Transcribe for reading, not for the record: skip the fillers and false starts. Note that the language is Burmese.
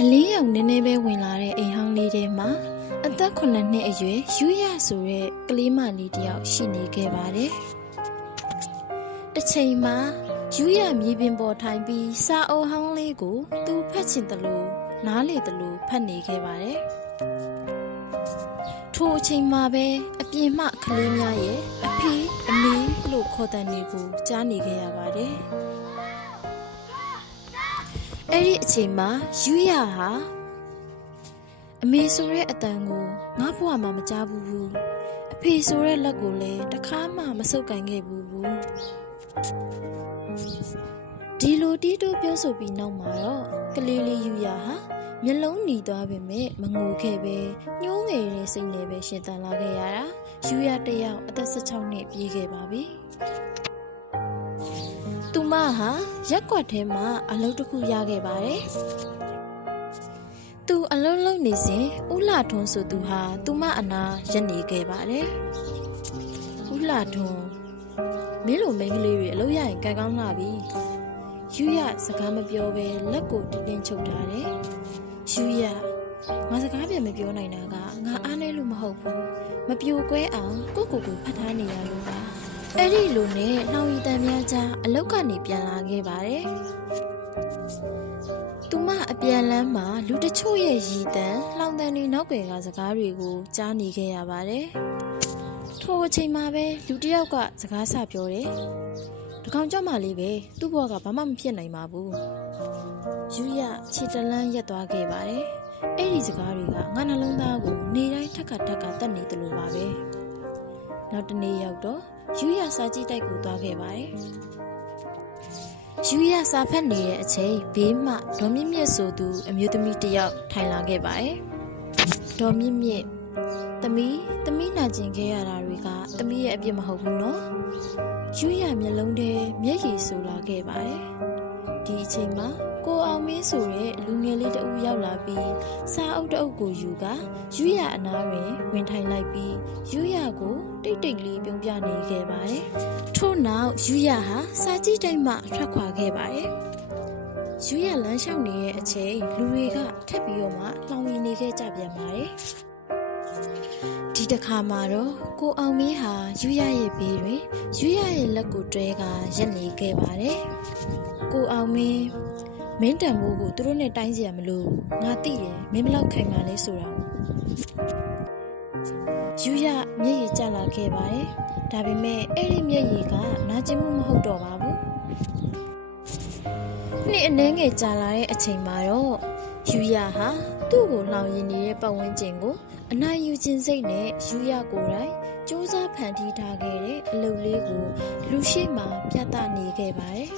အလင်းရောင်နည်းနည်းပဲဝင်လာတဲ့အိမ်ဟောင်းလေးထဲမှာအသက်9နှစ်အရွယ်ယူရဆိုတဲ့ကလေးမလေးတယောက်ရှိနေခဲ့ပါတယ်။တစ်ချိန်မှာယူရမြေပြင်ပေါ်ထိုင်ပြီးစာအုပ်ဟောင်းလေးကိုသူဖတ်ချင်တယ်လို့နားလေတယ်လို့ဖတ်နေခဲ့ပါတယ်။ထိုအချိန်မှာပဲအပြင်မှကလေးများရဲ့အဖေအမေလို့ခေါ်တဲ့နေကိုကြားနေခဲ့ရပါတယ်။အဲ့ဒီအချိန်မှာယူရဟာအမေဆိုတဲ့အတန်ကိုငါ့ဘဝမှာမကြားဘူးအဖေဆိုတဲ့လက်ကိုလည်းတစ်ခါမှမဆုပ်ကန်ခဲ့ဘူးဒီလိုတီးတိုးပြောဆိုပြီးနောက်မှာတော့ကလေးလေးယူရဟာမျက်လုံးหนีသွားပေမဲ့မငိုခဲ့ပဲညှိုးငယ်တဲ့စိတ်နဲ့ပဲရှင်သန်လာခဲ့ရတာယူရတယောက်အသက်16နှစ်ပြည့်ခဲ့ပါပြီသူမဟာရက်ကွက်ထဲမှာအလုပ်တစ်ခုရခဲ့ပါတယ်သူအလုံးလုံးနေစဉ်ဦးလှထွန်းဆိုသူဟာသူမအနာရက်နေခဲ့ပါတယ်ဦးလှထွန်းမင်းလိုမိန်းကလေးတွေအလုပ်ရရင်ကံကောင်းလာပြီယူရစကားမပြောဘဲလက်ကိုတင်းချုပ်ထားတယ်ယူရငါစကားပြန်မပြောနိုင်တာကငါအားနေလို့မဟုတ်ဘူးမပြိုကွဲအောင်ကိုဖတ်ထားနေရလို့ပါအဲ့ဒီလိုနဲ့နှောင်ရည်တန်များကြားအလုပ်ကနေပြန်လာခဲ့ပါတယ်သူမအပြန်လန်းမှာလူတချို့ရဲ့ရည်တန်လှောင်တန်တွေနောက်ွယ်ကစကားတွေကိုကြားနေခဲ့ရပါတယ်ထိုအချိန်မှာပဲလူတစ်ယောက်ကစကားဆပြောတယ်တကောင်ကြောက်မှလေးပဲသူ့ဘဝကဘာမှမဖြစ်နိုင်ပါဘူးယူရခြေတလန်းရက်သွားခဲ့ပါတယ်အဲ့ဒီစကားတွေကငါနှလုံးသားကိုနေတိုင်းထက်ခါတက်နေတယ်လို့ပါပဲနောက်တနေ့ရောက်တော့ယူရစာကြည့်တိုက်ကိုသွားခဲ့ပါတယ်ယူရစာဖတ်နေတဲ့အချိန်ဘေးမှဒေါ်မြင့်မြင့်ဆိုသူအမျိုးသမီးတစ်ယောက်ထိုင်လာခဲ့ပါတယ်ဒေါ်မြင့်မြင့်သမီးနာကျင်ခဲ့ရတာတွေကသမီးရဲ့အပြစ်မဟုတ်ဘူးနော်ယူရမျက်လုံးထဲမျက်ရည်ဆိုလာခဲ့ပါတယ်ဒီအချိန်မှာကိုအောင်မင်းဆိုတဲ့လူငယ်လေးတဦးရောက်လာပြီးစာအုပ်တအုပ်ကိုယူကယူရအနားတွင်ဝင်ထိုင်လိုက်ပြီးယူရကိုတိတ်လေးပြုံးပြနေခဲ့ပါတယ်ထို့နောက်ယူရဟာစာကြည့်တိုက်မှထွက်ခွာခဲ့ပါတယ်ယူရလမ်းလျှောက်နေတဲ့အချိန်လူတွေကထပ်ပြီးတော့မှလောင်ရင်နေခဲ့ကြပြန်ပါတယ်ဒီတစ်ခါမှာတော့ကိုအောင်မင်းဟာယူရရဲ့ဘေးတွင်ယူရရဲ့လက်ကိုတွဲကရက်နေခဲ့ပါတယ်ကိုအောင်မင်းတန်မိုးကိုသူတို့နဲ့တိုင်းစီရမလို့ငါသိတယ်မင်းဘလောက်ခိုင်မာလဲဆိုတာယူရမျက်ရည်ကျလာခဲ့ပါတယ်ဒါပေမဲ့အဲ့ဒီမျက်ရည်ကနာကျင်မှုမဟုတ်တော့ပါဘူးနှစ်အနည်းငယ်ကြာလာတဲ့အချိန်မှာတော့ယူရဟာသူ့ကိုလှောင်ရည်နေတဲ့ပတ်ဝန်းကျင်ကိုအနိုင်ယူခြင်းစိတ်နဲ့ယူရကိုယ်တိုင်စူးစမ်းဖန်တီးထားခဲ့တဲ့အလုပ်လေးကိုလူရှိမှပြသနေခဲ့ပါတယ်